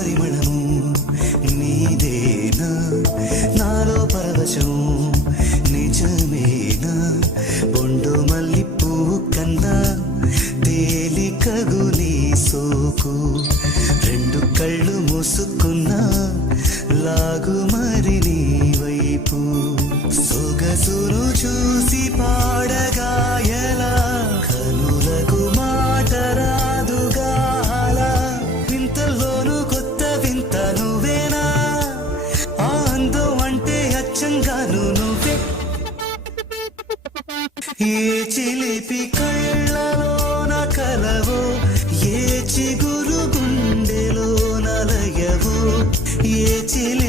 పరిమళము నీదేనా నాలో పరవశం నిజమేనా బొండు మల్లి పువ్వు కన్నా తేలికగు నీ సోకు రెండు కళ్ళు మూసుకున్నా లాగు మరి నీ వైపు సొగసును చూసి పాడగాయలా కనులకు మాట రాదుగా అలా వింతల్లోనూ కొత్త వింత నువ్వేనా ఆ అందం అంటే అచ్చంగాను నువ్వే ఏ చిలిపి కళ్ళలోన కలవో ఏ చిగురు గుండెలో నలయవో ఏ చిలి